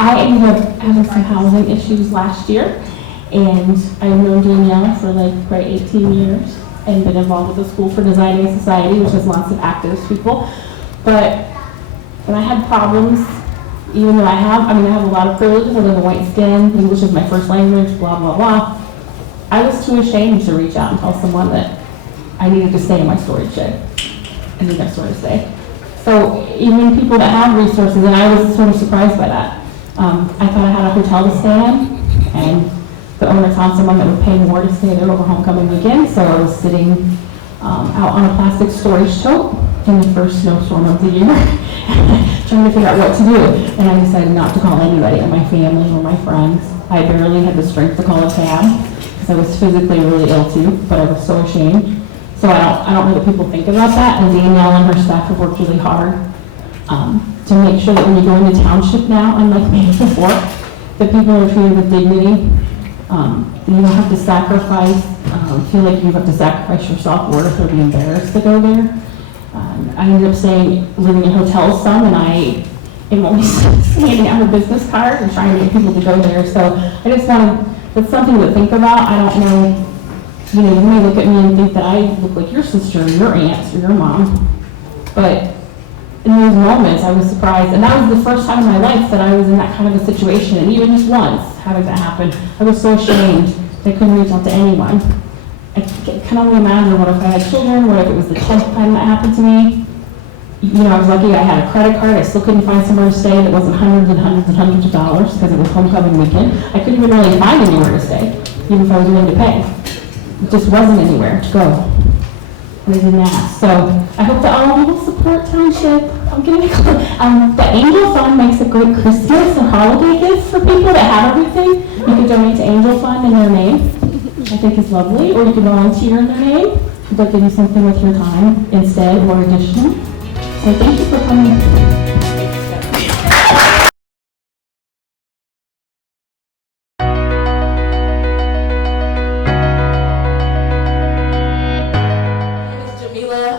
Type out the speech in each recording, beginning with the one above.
I ended up having some housing issues last year, and I've known Danielle for like probably 18 years and been involved with the School for Designing Society, which has lots of activist people. But when I had problems, even though I have a lot of privileges, I live in white skin, English is my first language, blah, blah, blah. I was too ashamed to reach out and tell someone that I needed to stay in my storage shed. I need that sort of stay. So even people that have resources, and I was sort of surprised by that. I thought I had a hotel to stay in, and the owner found someone that would pay more to stay there over homecoming weekend, so I was sitting out on a plastic storage tote in the first snowstorm of the year, trying to figure out what to do. And I decided not to call anybody in my family or my friends. I barely had the strength to call a cab because I was physically really ill too, but I was so ashamed. So I don't know that people think about that, and Danielle and her staff have worked really hard to make sure that when you go into township now, unlike maybe before, that people are treated with dignity. You don't have to sacrifice, feel like you have to sacrifice your self-worth or be embarrassed to go there. I ended up living in hotels some, and I am only handing out a business card and trying to get people to go there. So I just that's something to think about. I don't know, you may look at me and think that I look like your sister or your aunt or your mom, but in those moments I was surprised, and that was the first time in my life that I was in that kind of a situation, and even just once having that happen, I was so ashamed that I couldn't reach out to anyone. I can only imagine what if I had children, what if it was the 10th time that happened to me. I was lucky I had a credit card. I still couldn't find somewhere to stay that wasn't hundreds and hundreds and hundreds of dollars because it was homecoming weekend. I couldn't even really find anywhere to stay, even if I was willing to pay. It just wasn't anywhere to go. And I didn't ask. So I hope that all of you will support Township. I'm getting the Angel Fund makes a great Christmas and holiday gift for people that have everything. You can donate to Angel Fund in their name, which I think is lovely, or you can volunteer in their name. If you'd like to do something with your time instead or additional. So thank you for coming.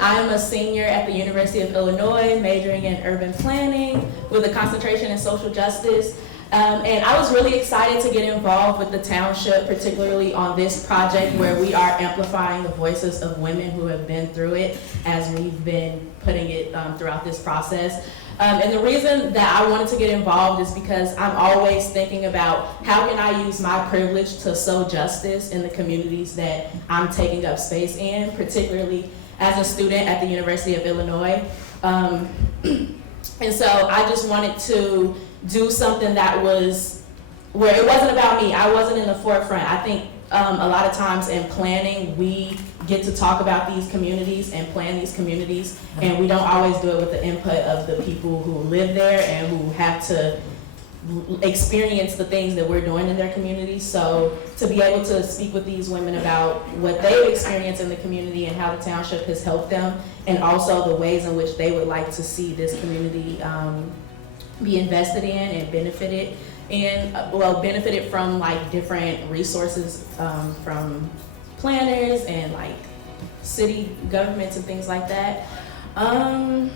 I'm a senior at the University of Illinois, majoring in urban planning with a concentration in social justice. And I was really excited to get involved with the township, particularly on this project where we are amplifying the voices of women who have been through it as we've been putting it throughout this process. And the reason that I wanted to get involved is because I'm always thinking about how can I use my privilege to sow justice in the communities that I'm taking up space in, particularly as a student at the University of Illinois. And so I just wanted to do something that was where it wasn't about me. I wasn't in the forefront. I think a lot of times in planning, we get to talk about these communities and plan these communities, and we don't always do it with the input of the people who live there and who have to experience the things that we're doing in their communities. So to be able to speak with these women about what they've experienced in the community and how the township has helped them, and also the ways in which they would like to see this community be invested in and benefited, and benefited from like different resources from planners and like city governments and things like that. I don't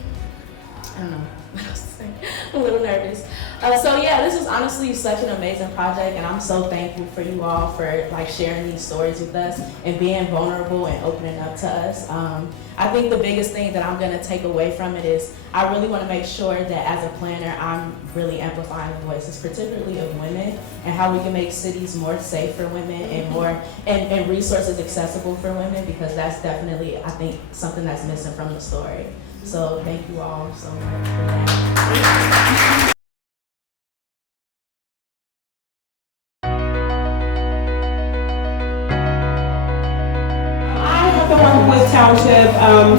know what else to say. I'm a little nervous. So yeah, this is honestly such an amazing project, and I'm so thankful for you all for like sharing these stories with us and being vulnerable and opening up to us. I think the biggest thing that I'm gonna take away from it is I really wanna make sure that as a planner, I'm really amplifying the voices, particularly of women, and how we can make cities more safe for women and more and resources accessible for women, because that's definitely, I think, something that's missing from the story. So thank you all so much for that. With Township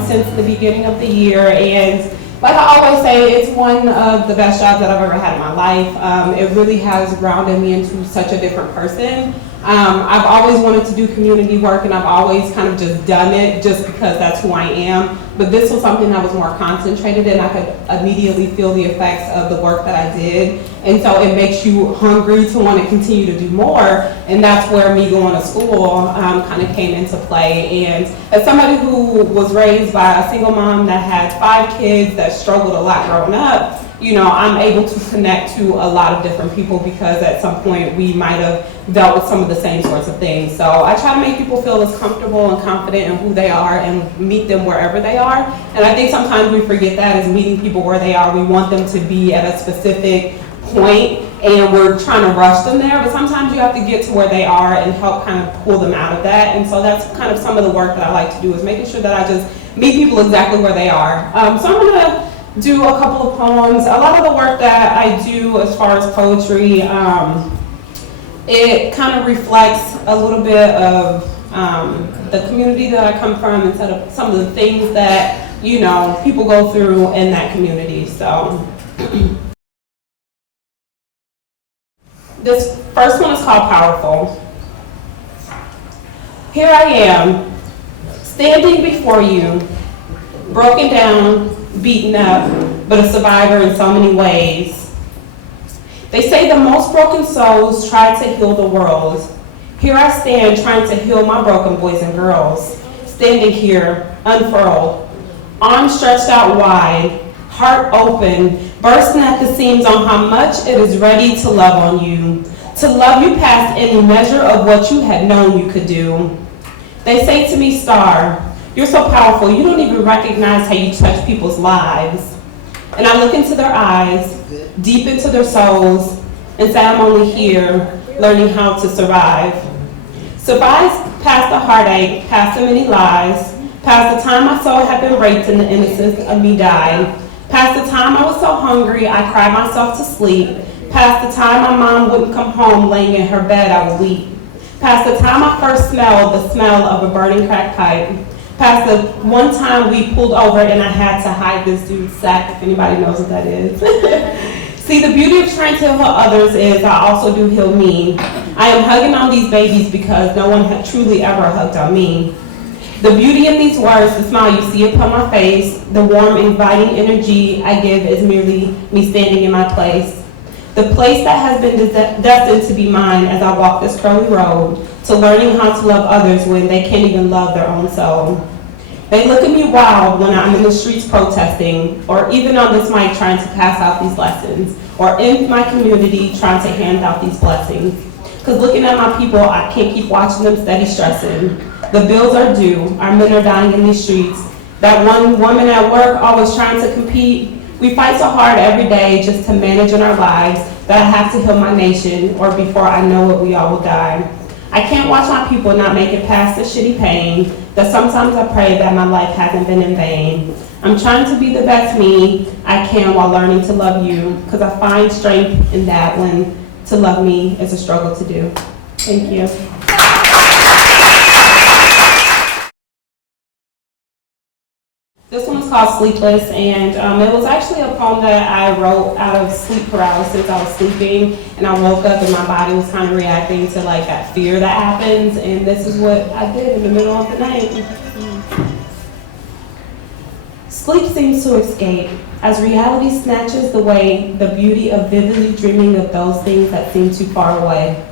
since the beginning of the year, and like I always say, it's one of the best jobs that I've ever had in my life. It really has grounded me into such a different person. I've always wanted to do community work, and I've always kind of just done it just because that's who I am. but this was something that was more concentrated and I could immediately feel the effects of the work that I did. And so it makes you hungry to want to continue to do more, and that's where me going to school kind of came into play. And as somebody who was raised by a single mom that had 5 kids that struggled a lot growing up, you know, I'm able to connect to a lot of different people because at some point we might have dealt with some of the same sorts of things. So I try to make people feel as comfortable and confident in who they are and meet them wherever they are. And I think sometimes we forget that as meeting people where they are. We want them to be at a specific point and we're trying to rush them there, but sometimes you have to get to where they are and help kind of pull them out of that. And so that's kind of some of the work that I like to do, is making sure that I just meet people exactly where they are. So I'm gonna do a couple of poems. A lot of the work that I do as far as poetry, it kind of reflects a little bit of the community that I come from and some of the things that, you know, people go through in that community. So this first one is called Powerful. Here I am, standing before you, broken down, beaten up, but a survivor in so many ways. They say the most broken souls try to heal the world. Here I stand trying to heal my broken boys and girls. Standing here, unfurled, arms stretched out wide, heart open, bursting at the seams on how much it is ready to love on you. To love you past any measure of what you had known you could do. They say to me, Star, you're so powerful, you don't even recognize how you touch people's lives. And I look into their eyes, deep into their souls, and say I'm only here, learning how to survive. Survive past the heartache, past the many lies, past the time my soul had been raped and the innocence of me died. Past the time I was so hungry, I cried myself to sleep. Past the time my mom wouldn't come home, laying in her bed, I would weep. Past the time I first smelled the smell of a burning crack pipe. Past the one time we pulled over and I had to hide this dude's sack, if anybody knows what that is. See, the beauty of trying to heal others is I also do heal me. I am hugging on these babies because no one had truly ever hugged on me. The beauty in these words, the smile you see upon my face, the warm, inviting energy I give is merely me standing in my place. The place that has been destined to be mine as I walk this curly road, to learning how to love others when they can't even love their own soul. They look at me wild when I'm in the streets protesting, or even on this mic trying to pass out these lessons, or in my community trying to hand out these blessings. Because looking at my people, I can't keep watching them steady stressing. The bills are due, our men are dying in these streets. That one woman at work always trying to compete. We fight so hard every day just to manage in our lives that I have to heal my nation, or before I know it, we all will die. I can't watch my people not make it past the shitty pain, that sometimes I pray that my life hasn't been in vain. I'm trying to be the best me I can while learning to love you, because I find strength in that when to love me is a struggle to do. Thank you. This one is called Sleepless, and it was actually a poem that I wrote out of sleep paralysis. I was sleeping and I woke up and my body was kind of reacting to like that fear that happens, and this is what I did in the middle of the night. Sleep seems to escape as reality snatches away the beauty of vividly dreaming of those things that seem too far away.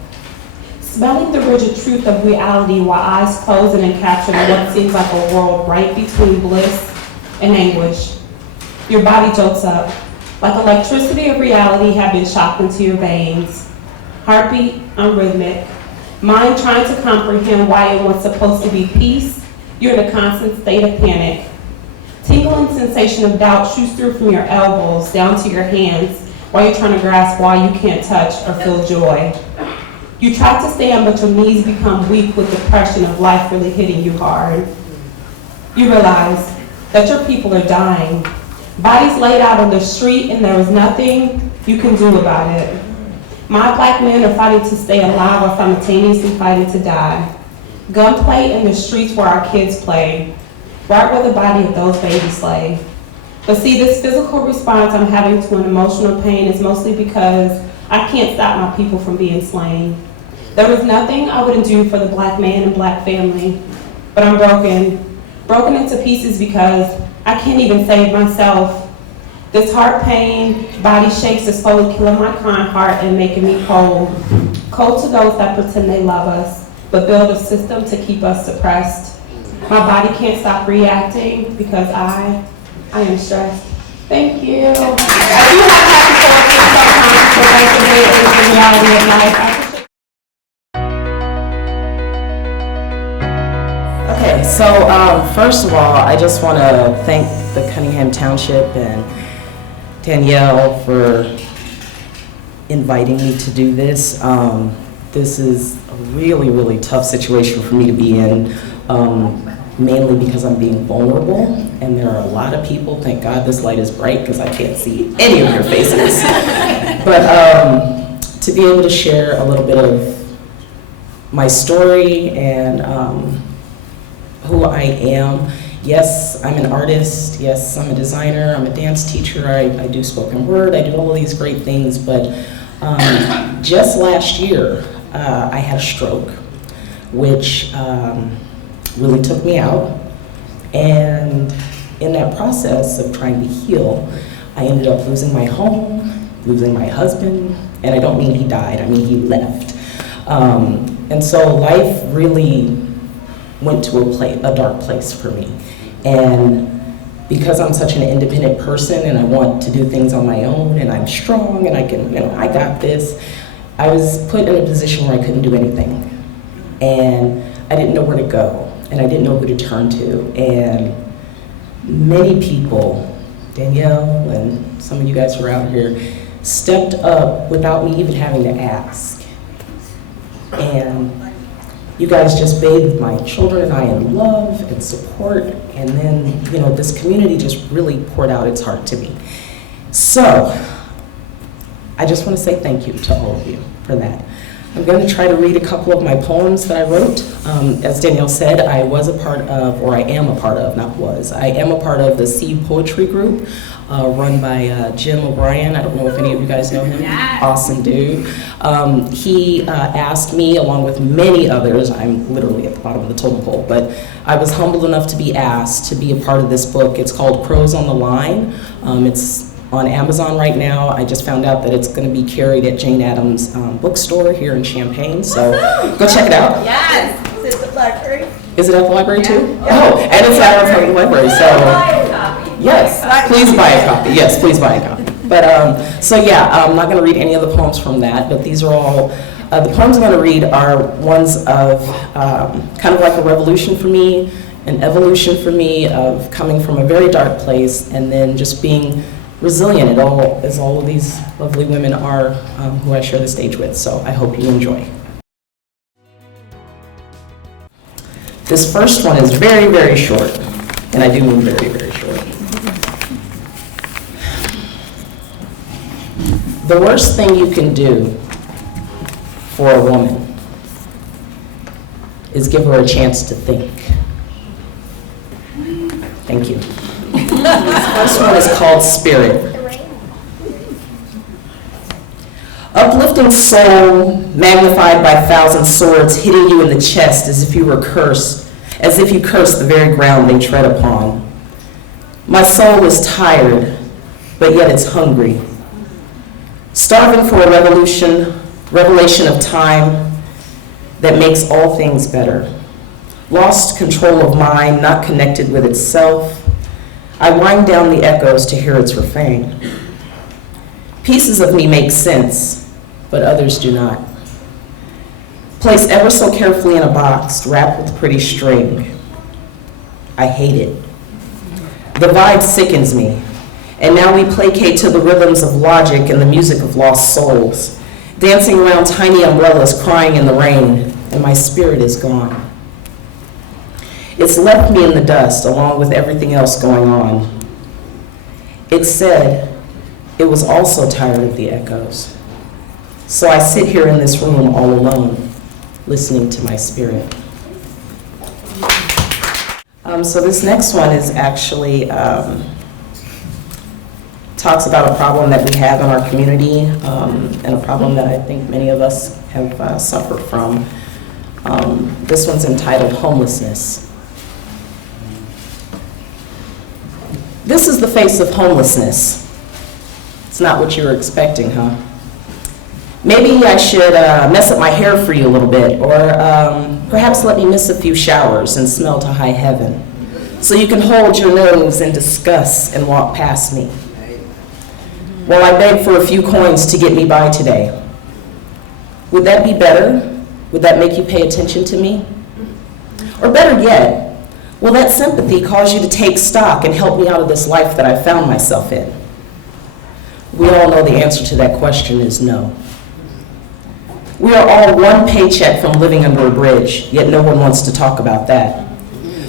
Smelling the rigid truth of reality while eyes close and encaptured in what seems like a world right between bliss and anguish. Your body jolts up, like electricity of reality had been shocked into your veins. Heartbeat unrhythmic, mind trying to comprehend why it was supposed to be peace, you're in a constant state of panic. Tingling sensation of doubt shoots through from your elbows down to your hands while you're trying to grasp why you can't touch or feel joy. You try to stand, but your knees become weak with the pressure of life really hitting you hard. You realize that your people are dying. Bodies laid out on the street and there is nothing you can do about it. My black men are fighting to stay alive while simultaneously fighting to die. Gunplay in the streets where our kids play, right where the body of those babies lay. But see, this physical response I'm having to an emotional pain is mostly because I can't stop my people from being slain. There was nothing I wouldn't do for the black man and black family, but I'm broken into pieces because I can't even save myself. This heart pain, body shakes is slowly killing my kind heart and making me cold. Cold to those that pretend they love us, but build a system to keep us suppressed. My body can't stop reacting because I am stressed. Thank you. I do have happy thoughts sometimes, but that's the way it is, the reality of life. Okay, so first of all, I just want to thank the Cunningham Township and Danielle for inviting me to do this. This is a really, really tough situation for me to be in, mainly because I'm being vulnerable, and there are a lot of people, thank God this light is bright because I can't see any of your faces. But to be able to share a little bit of my story and who I am. Yes, I'm an artist. Yes, I'm a designer. I'm a dance teacher. I do spoken word. I do all of these great things. But just last year, I had a stroke, which really took me out. And in that process of trying to heal, I ended up losing my home, losing my husband, and I don't mean he died, I mean he left. And so life really went to a dark place for me. And because I'm such an independent person and I want to do things on my own and I'm strong and I can, I got this, I was put in a position where I couldn't do anything. And I didn't know where to go and I didn't know who to turn to. And many people, Danielle and some of you guys who are out here, stepped up without me even having to ask. And you guys just bathed my children and I in love and support, and then, this community just really poured out its heart to me. So, I just want to say thank you to all of you for that. I'm going to try to read a couple of my poems that I wrote. As Danielle said, I am a part of the Seed Poetry Group, run by Jim O'Brien. I don't know if any of you guys know him. Yes. Awesome dude. He asked me, along with many others, I'm literally at the bottom of the totem pole, but I was humbled enough to be asked to be a part of this book. It's called Crows on the Line. It's on Amazon right now. I just found out that it's going to be carried at Jane Addams bookstore here in Champaign, so go check it out. Yes, is it the library? Is it at the library too? Yeah. Oh, and it's at the library, so yes, please buy a copy. Yes, please buy a copy. But so yeah, I'm not going to read any of the poems from that, but these are all, the poems I'm going to read are ones of kind of like a revolution for me, an evolution for me of coming from a very dark place and then just being resilient as all of these lovely women are who I share the stage with, so I hope you enjoy. This first one is very, very short, and I do mean very, very short. The worst thing you can do for a woman is give her a chance to think. Thank you. This one is called Spirit. Uplifting soul, magnified by 1,000 swords, hitting you in the chest as if you cursed the very ground they tread upon. My soul is tired, but yet it's hungry. Starving for a revelation of time that makes all things better. Lost control of mind, not connected with itself. I wind down the echoes to hear its refrain. Pieces of me make sense, but others do not. Placed ever so carefully in a box, wrapped with pretty string. I hate it. The vibe sickens me, and now we placate to the rhythms of logic and the music of lost souls, dancing around tiny umbrellas, crying in the rain, and my spirit is gone. It's left me in the dust along with everything else going on. It said it was also tired of the echoes. So I sit here in this room all alone, listening to my spirit. So this next one is actually talks about a problem that we have in our community and a problem that I think many of us have suffered from. This one's entitled Homelessness. This is the face of homelessness. It's not what you were expecting, huh? Maybe I should mess up my hair for you a little bit, or perhaps let me miss a few showers and smell to high heaven, so you can hold your nose in disgust and walk past me. While I beg for a few coins to get me by today. Would that be better? Would that make you pay attention to me? Or better yet, will that sympathy cause you to take stock and help me out of this life that I found myself in? We all know the answer to that question is no. We are all one paycheck from living under a bridge, yet no one wants to talk about that.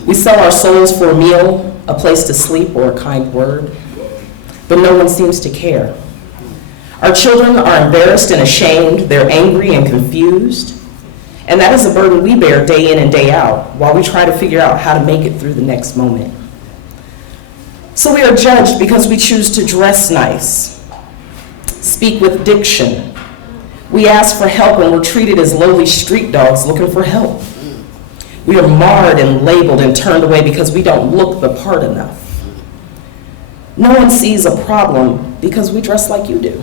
We sell our souls for a meal, a place to sleep, or a kind word, but no one seems to care. Our children are embarrassed and ashamed, they're angry and confused, and that is a burden we bear day in and day out while we try to figure out how to make it through the next moment. So we are judged because we choose to dress nice, speak with diction. We ask for help and we're treated as lowly street dogs looking for help. We are marred and labeled and turned away because we don't look the part enough. No one sees a problem because we dress like you do.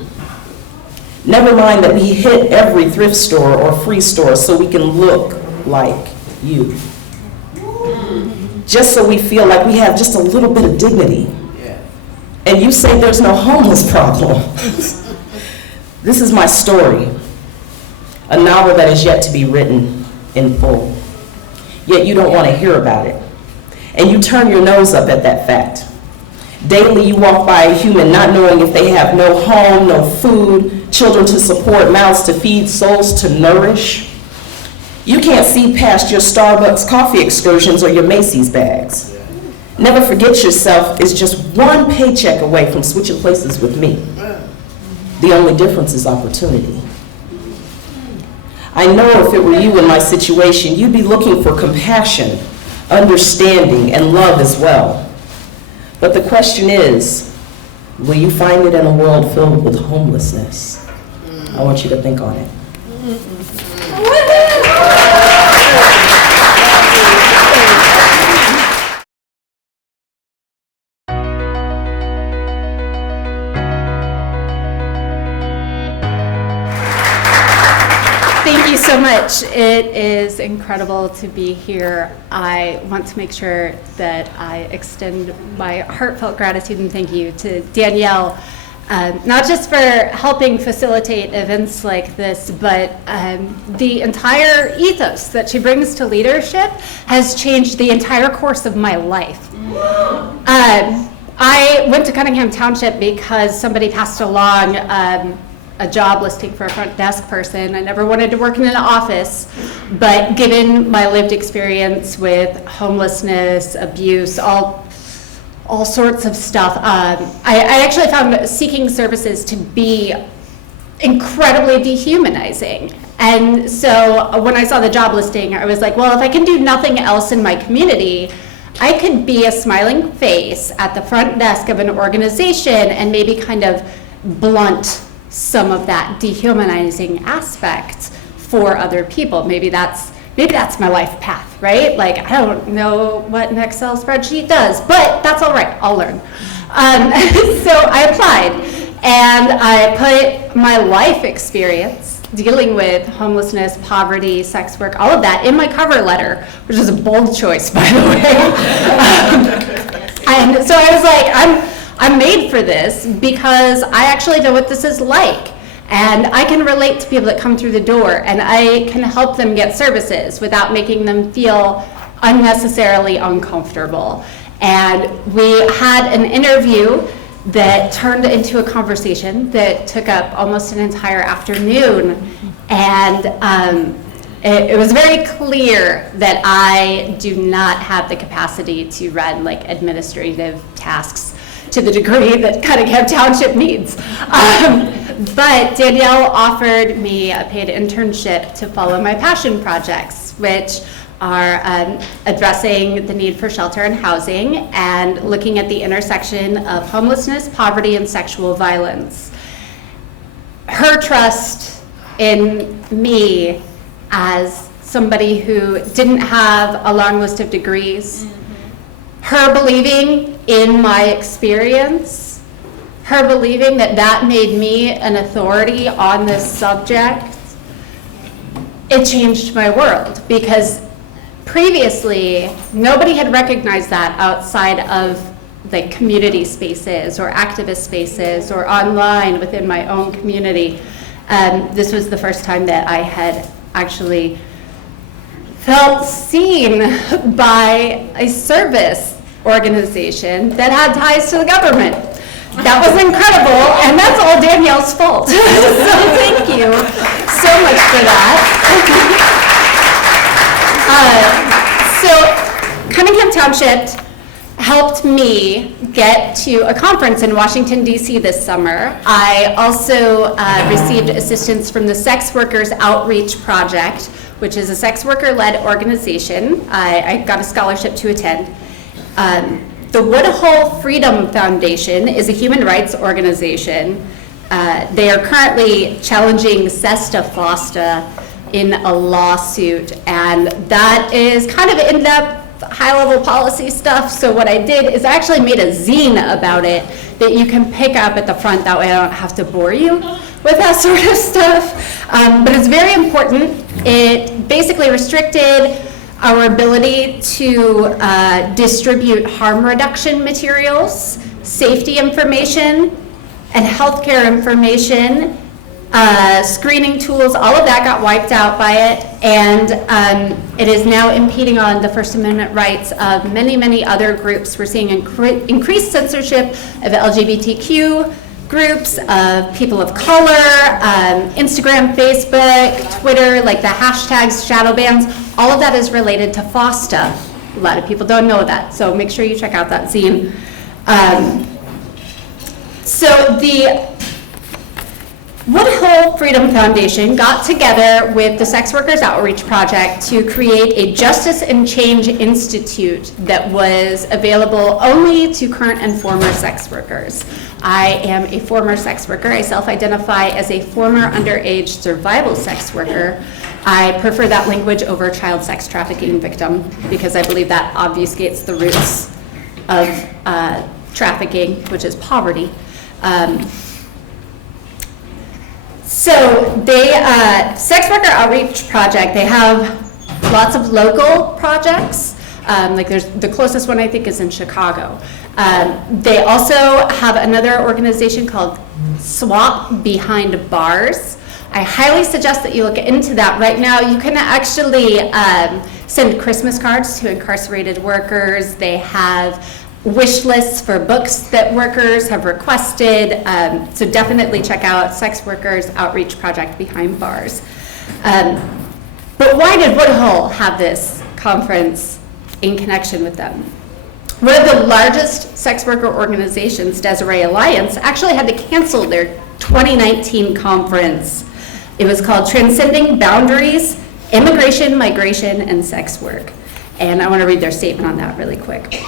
Never mind that we hit every thrift store or free store so we can look like you. Just so we feel like we have just a little bit of dignity. And you say there's no homeless problem. This is my story, a novel that is yet to be written in full. Yet you don't want to hear about it. And you turn your nose up at that fact. Daily you walk by a human not knowing if they have no home, no food, children to support, mouths to feed, souls to nourish. You can't see past your Starbucks coffee excursions or your Macy's bags. Never forget yourself is just one paycheck away from switching places with me. The only difference is opportunity. I know if it were you in my situation, you'd be looking for compassion, understanding, and love as well. But the question is, will you find it in a world filled with homelessness? I want you to think on it. Thank you so much. It is incredible to be here. I want to make sure that I extend my heartfelt gratitude and thank you to Danielle, not just for helping facilitate events like this, but the entire ethos that she brings to leadership has changed the entire course of my life. I went to Cunningham Township because somebody passed along a job listing for a front desk person. I never wanted to work in an office, but given my lived experience with homelessness, abuse, all sorts of stuff, I actually found seeking services to be incredibly dehumanizing. And so when I saw the job listing, I was like, well, if I can do nothing else in my community, I could be a smiling face at the front desk of an organization and maybe kind of blunt some of that dehumanizing aspect for other people. Maybe that's my life path, right? Like, I don't know what an Excel spreadsheet does, but that's all right, I'll learn. So I applied, and I put my life experience dealing with homelessness, poverty, sex work, all of that in my cover letter, which is a bold choice, by the way. And so I was like, I'm made for this because I actually know what this is like. And I can relate to people that come through the door, and I can help them get services without making them feel unnecessarily uncomfortable. And we had an interview that turned into a conversation that took up almost an entire afternoon. And it was very clear that I do not have the capacity to run like administrative tasks to the degree that Cunningham Township needs. But Danielle offered me a paid internship to follow my passion projects, which are addressing the need for shelter and housing and looking at the intersection of homelessness, poverty, and sexual violence. Her trust in me as somebody who didn't have a long list of degrees, her believing in my experience, her believing that that made me an authority on this subject, it changed my world, because previously nobody had recognized that outside of like community spaces or activist spaces or online within my own community. This was the first time that I had actually felt seen by a service organization that had ties to the government. That was incredible, and that's all Danielle's fault. So thank you so much for that. So Cunningham Township helped me get to a conference in Washington, D.C. this summer. I also received assistance from the Sex Workers Outreach Project, which is a sex worker-led organization. I got a scholarship to attend. The Woodhull Freedom Foundation is a human rights organization. They are currently challenging SESTA FOSTA in a lawsuit, and that is kind of in-depth, high-level policy stuff. So what I did is I actually made a zine about it that you can pick up at the front. That way I don't have to bore you with that sort of stuff. But it's very important. It basically restricted our ability to distribute harm reduction materials, safety information, and healthcare information, screening tools. All of that got wiped out by it, and it is now impeding on the First Amendment rights of many, many other groups. We're seeing increased censorship of LGBTQ groups, of people of color, Instagram, Facebook, Twitter, like the hashtags, shadow bans. All of that is related to FOSTA. A lot of people don't know that, so make sure you check out that zine. So the Woodhull Freedom Foundation got together with the Sex Workers Outreach Project to create a Justice and Change Institute that was available only to current and former sex workers. I am a former sex worker. I self-identify as a former underage survival sex worker. I prefer that language over child sex trafficking victim because I believe that obfuscates the roots of trafficking, which is poverty. So they, Sex Worker Outreach Project, they have lots of local projects. Like there's, the closest one I think is in Chicago. They also have another organization called Swap Behind Bars. I highly suggest that you look into that. Right now you can actually send Christmas cards to incarcerated workers. They have wish lists for books that workers have requested. So definitely check out Sex Workers Outreach Project Behind Bars. But why did Woodhull have this conference in connection with them? One of the largest sex worker organizations, Desiree Alliance, actually had to cancel their 2019 conference. It was called Transcending Boundaries, Immigration, Migration, and Sex Work. And I want to read their statement on that really quick.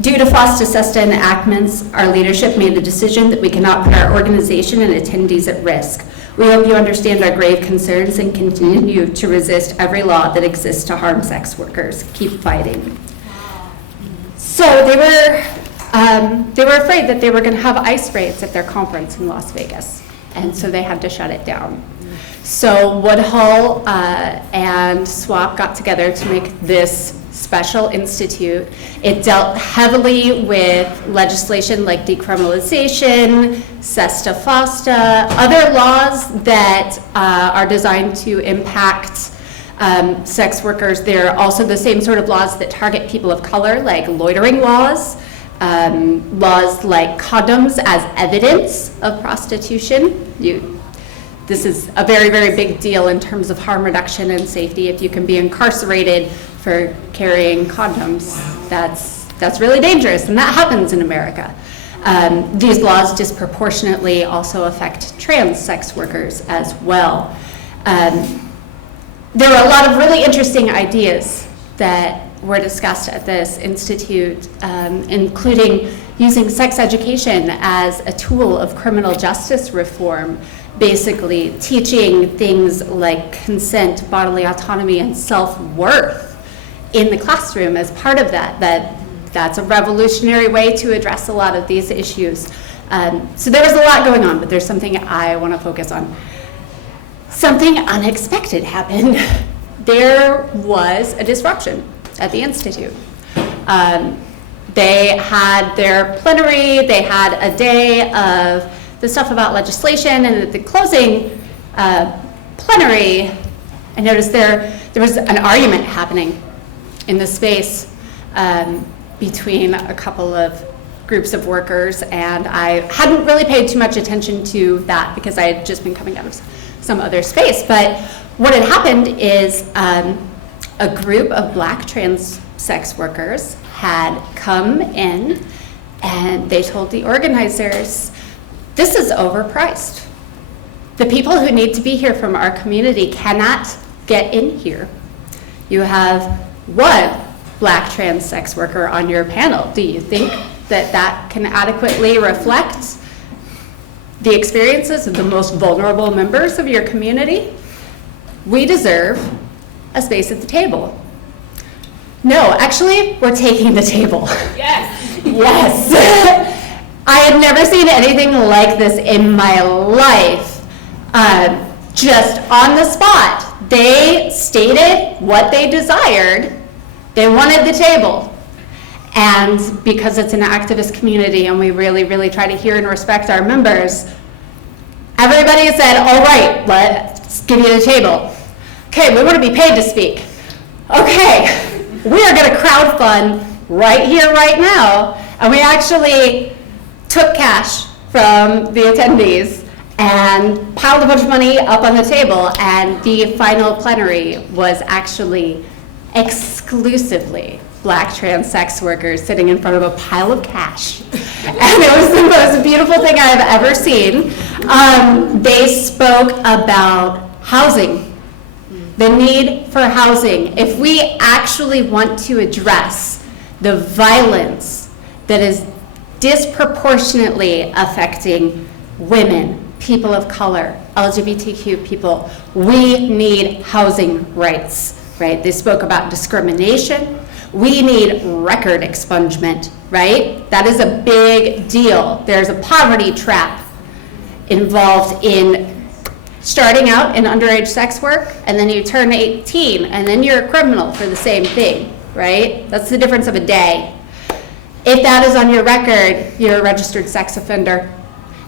Due to FOSTA, SESTA enactments, our leadership made the decision that we cannot put our organization and attendees at risk. We hope you understand our grave concerns and continue to resist every law that exists to harm sex workers. Keep fighting. So they were afraid that they were going to have ICE raids at their conference in Las Vegas, and so they had to shut it down. So Woodhull and SWAP got together to make this special institute. It dealt heavily with legislation like decriminalization, SESTA FOSTA, other laws that are designed to impact sex workers. They're also the same sort of laws that target people of color, like loitering laws, laws like condoms as evidence of prostitution. This is a very, very big deal in terms of harm reduction and safety. If you can be incarcerated for carrying condoms, that's really dangerous, and that happens in America. These laws disproportionately also affect trans sex workers as well. There were a lot of really interesting ideas that were discussed at this institute, including using sex education as a tool of criminal justice reform, basically teaching things like consent, bodily autonomy, and self-worth in the classroom as part of that That's a revolutionary way to address a lot of these issues. So there was a lot going on, but there's something I want to focus on. Something unexpected happened. There was a disruption at the Institute. They had their plenary, they had a day of the stuff about legislation, and at the closing plenary, I noticed there was an argument happening in the space between a couple of groups of workers, and I hadn't really paid too much attention to that because I had just been coming out of some other space. But what had happened is a group of Black trans sex workers had come in and they told the organizers, this is overpriced. The people who need to be here from our community cannot get in here. You have one Black trans sex worker on your panel. Do you think that that can adequately reflect the experiences of the most vulnerable members of your community? We deserve a space at the table. No, actually, we're taking the table. Yes. Yes. I had never seen anything like this in my life. Just on the spot, they stated what they desired. They wanted the table. And because it's an activist community and we really, really try to hear and respect our members, everybody said, all right, let's give you the table. Okay, we want to be paid to speak. Okay, we are going to crowdfund right here, right now. And we actually took cash from the attendees and piled a bunch of money up on the table. And the final plenary was actually exclusively Black trans sex workers sitting in front of a pile of cash. And it was the most beautiful thing I've ever seen. They spoke about housing, the need for housing. If we actually want to address the violence that is disproportionately affecting women, people of color, LGBTQ people, we need housing rights, right? They spoke about discrimination. We need record expungement, right? That is a big deal. There's a poverty trap involved in starting out in underage sex work, and then you turn 18, and then you're a criminal for the same thing, right? That's the difference of a day. If that is on your record, you're a registered sex offender,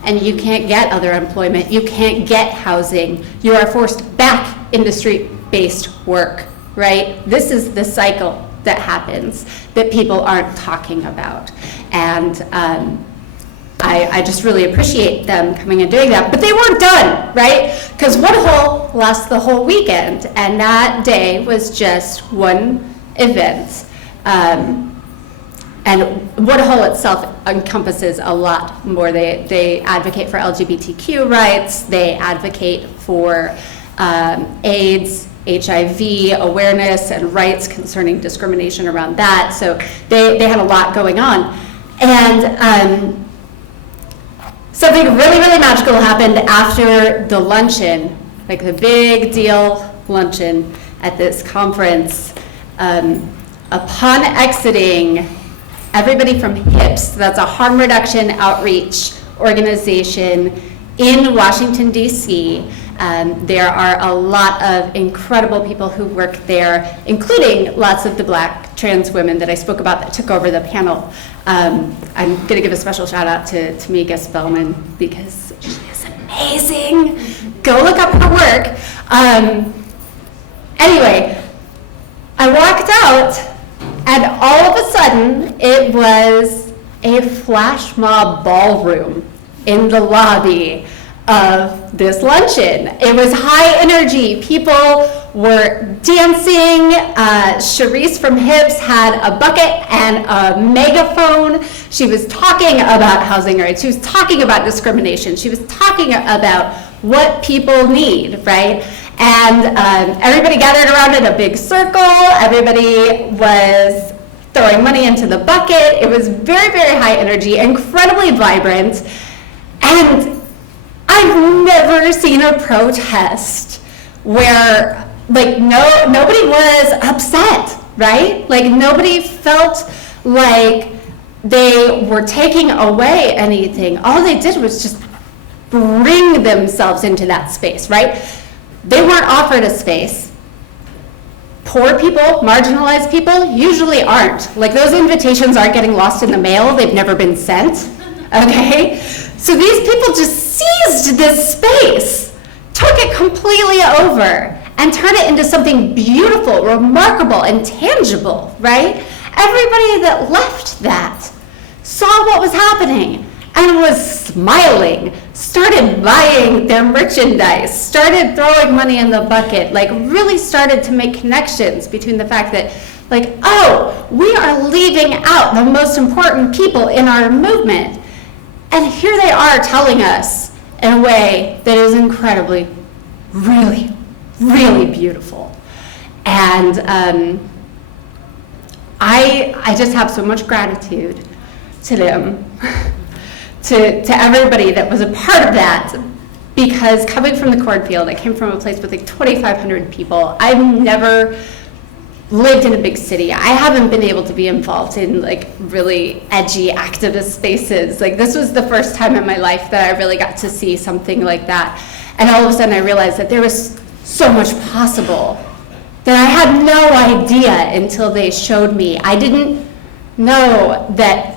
and you can't get other employment. You can't get housing. You are forced back into street-based work, right? This is the cycle that happens that people aren't talking about. And I just really appreciate them coming and doing that. But they weren't done, right? Because Woodhull lasts the whole weekend, and that day was just one event. And Woodhull itself encompasses a lot more. They advocate for LGBTQ rights, they advocate for AIDS, HIV awareness and rights concerning discrimination around that. So they had a lot going on. And something really, really magical happened after the luncheon, like the big deal luncheon at this conference. Upon exiting, everybody from HIPS, that's a harm reduction outreach organization in Washington, D.C., there are a lot of incredible people who work there, including lots of the Black trans women that I spoke about that took over the panel. I'm going to give a special shout out to Tamika Spellman because she is amazing. Go look up her work. Anyway, I walked out and all of a sudden it was a flash mob ballroom in the lobby of this luncheon. It was high energy. People were dancing. Charisse from HIPS had a bucket and a megaphone. She was talking about housing rights. She was talking about discrimination. She was talking about what people need, right? And everybody gathered around in a big circle. Everybody was throwing money into the bucket. It was very, very high energy, incredibly vibrant. And I've never seen a protest where nobody was upset, right? Like nobody felt like they were taking away anything. All they did was just bring themselves into that space, right? They weren't offered a space. Poor people, marginalized people, usually aren't. Like, those invitations aren't getting lost in the mail, they've never been sent, okay? So these people just seized this space, took it completely over, and turned it into something beautiful, remarkable, and tangible, right? Everybody that left that saw what was happening and was smiling, started buying their merchandise, started throwing money in the bucket, like really started to make connections between the fact that, like, oh, we are leaving out the most important people in our movement. And here they are telling us in a way that is incredibly, really, really beautiful. And I just have so much gratitude to them, to everybody that was a part of that, because coming from the cornfield, I came from a place with like 2,500 people. I've never lived in a big city. I haven't been able to be involved in like really edgy activist spaces. Like, this was the first time in my life that I really got to see something like that. And all of a sudden I realized that there was so much possible that I had no idea until they showed me. I didn't know that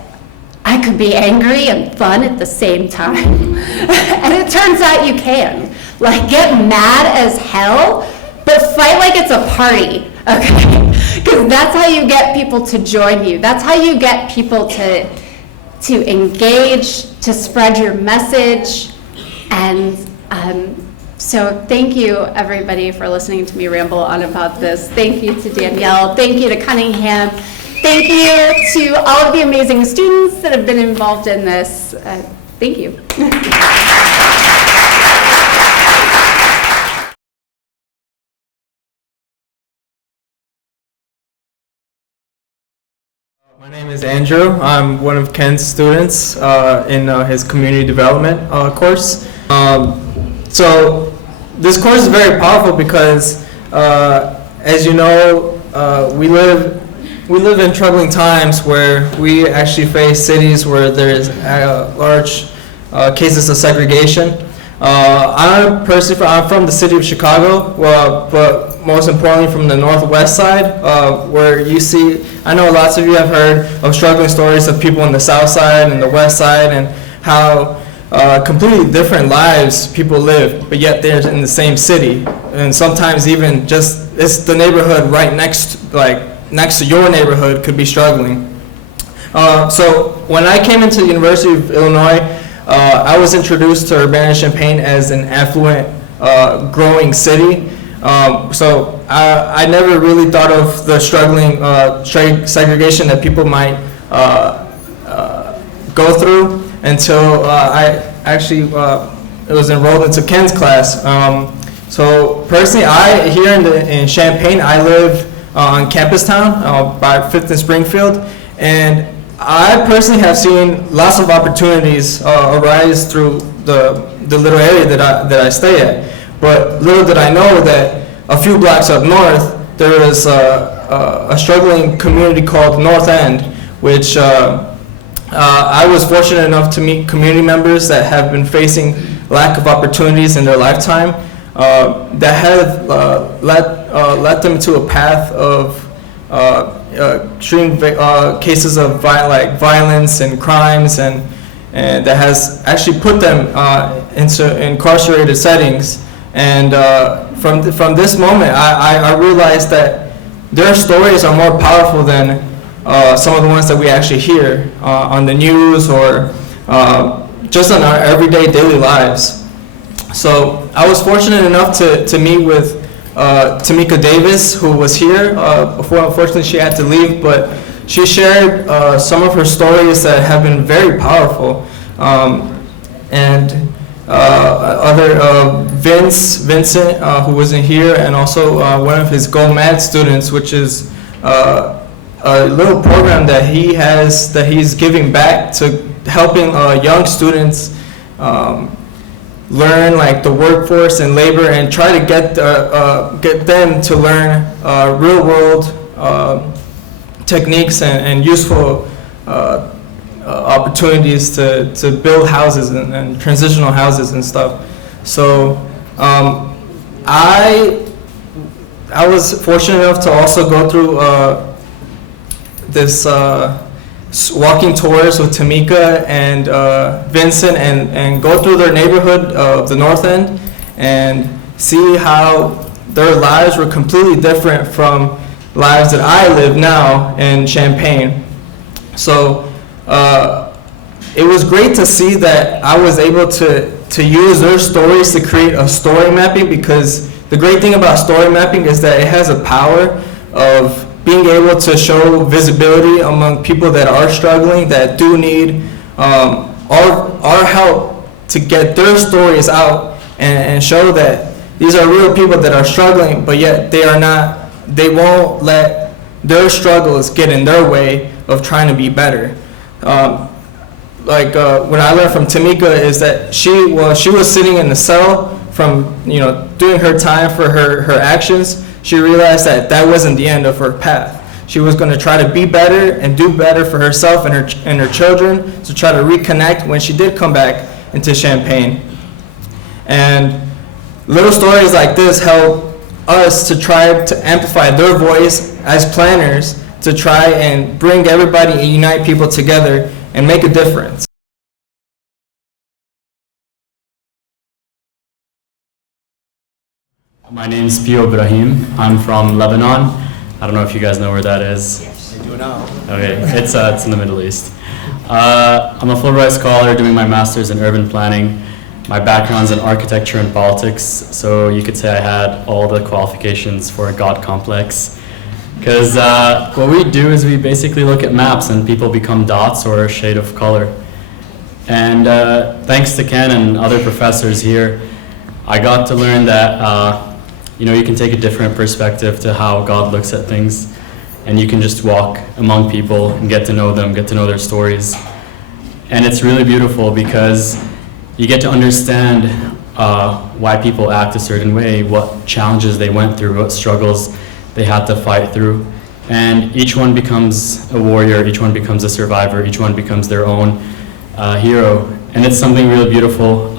I could be angry and fun at the same time. And it turns out you can. Like, get mad as hell, but fight like it's a party, okay? Because that's how you get people to join you. That's how you get people to engage, to spread your message. And so thank you, everybody, for listening to me ramble on about this. Thank you to Danielle. Thank you to Cunningham. Thank you to all of the amazing students that have been involved in this. Thank you. My name is Andrew. I'm one of Ken's students in his community development course. So this course is very powerful because, as you know, we live in troubling times where we actually face cities where there's large cases of segregation. I'm from the city of Chicago, but most importantly from the northwest side, where you see, I know lots of you have heard of struggling stories of people on the south side and the west side, and how completely different lives people live, but yet they're in the same city, and sometimes even just it's the neighborhood right next to your neighborhood could be struggling. So when I came into the University of Illinois, I was introduced to Urbana-Champaign as an affluent, growing city. So I never really thought of the struggling segregation that people might go through until I actually was enrolled into Ken's class. So personally, here in Champaign, I live on Campus Town by 5th and Springfield, and I personally have seen lots of opportunities arise through the little area that I stay at. But little did I know that a few blocks up north, there is a struggling community called North End, which I was fortunate enough to meet community members that have been facing lack of opportunities in their lifetime, that have led them to a path of extreme cases of violence and crimes, and that has actually put them into incarcerated settings. And from this moment, I realized that their stories are more powerful than some of the ones that we actually hear on the news or just in our everyday daily lives. So I was fortunate enough to meet with Tamika Davis, who was here before. Unfortunately, she had to leave, but she shared some of her stories that have been very powerful. And Vincent, who wasn't here, and also one of his Go Mad students, which is a little program that he's giving back to helping young students learn like the workforce and labor, and try to get them to learn real world techniques and useful opportunities to build houses and transitional houses and stuff. So I was fortunate enough to also go through this walking tours with Tamika and Vincent and go through their neighborhood of the North End and see how their lives were completely different from lives that I live now in Champaign. So it was great to see that I was able to use their stories to create a story mapping, because the great thing about story mapping is that it has a power of being able to show visibility among people that are struggling, that do need our help to get their stories out and show that these are real people that are struggling, but yet they won't let their struggles get in their way of trying to be better. What I learned from Tamika is that she was sitting in the cell from doing her time for her actions. She realized that wasn't the end of her path. She was going to try to be better and do better for herself and her children, to try to reconnect when she did come back into Champaign. And little stories like this help us to try to amplify their voice as planners, to try and bring everybody and unite people together and make a difference. My name is Pio Ibrahim. I'm from Lebanon. I don't know if you guys know where that is. Yes, I do now. Okay, it's in the Middle East. I'm a Fulbright scholar doing my master's in urban planning. My background's in architecture and politics, so you could say I had all the qualifications for a God complex. Because what we do is we basically look at maps and people become dots or a shade of color. And thanks to Ken and other professors here, I got to learn that you can take a different perspective to how God looks at things, and you can just walk among people and get to know them, get to know their stories. And it's really beautiful because you get to understand why people act a certain way, what challenges they went through, what struggles they had to fight through. And each one becomes a warrior, each one becomes a survivor, each one becomes their own hero. And it's something really beautiful.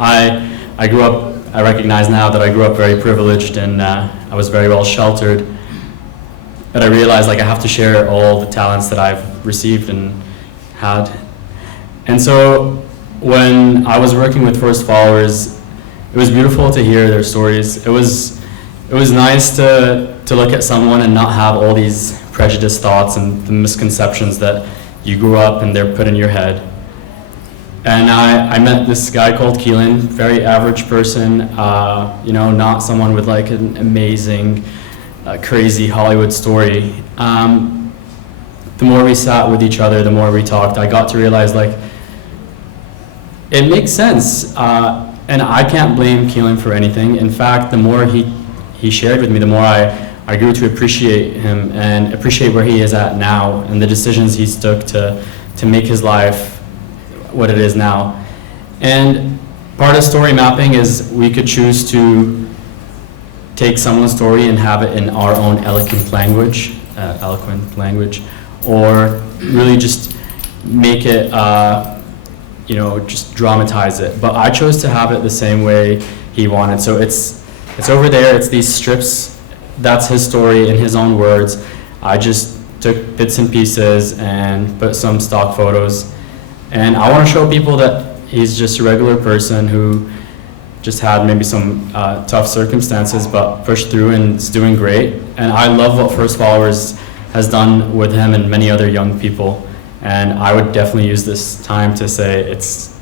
I recognize now that I grew up very privileged and I was very well sheltered. But I realized I have to share all the talents that I've received and had. And so when I was working with First Followers, it was beautiful to hear their stories. It was nice to look at someone and not have all these prejudiced thoughts and the misconceptions that you grew up and they're put in your head. And I met this guy called Keelan, very average person, not someone with like an amazing, crazy Hollywood story. The more we sat with each other, the more we talked, I got to realize it makes sense. And I can't blame Keelan for anything. In fact, the more he shared with me, the more I grew to appreciate him and appreciate where he is at now and the decisions he's took to make his life what it is now. And part of story mapping is we could choose to take someone's story and have it in our own eloquent language, or really just make it, just dramatize it. But I chose to have it the same way he wanted. So it's over there, it's these strips, that's his story in his own words. I just took bits and pieces and put some stock photos. And I want to show people that he's just a regular person who just had maybe some tough circumstances, but pushed through and is doing great. And I love what First Followers has done with him and many other young people. And I would definitely use this time to say it's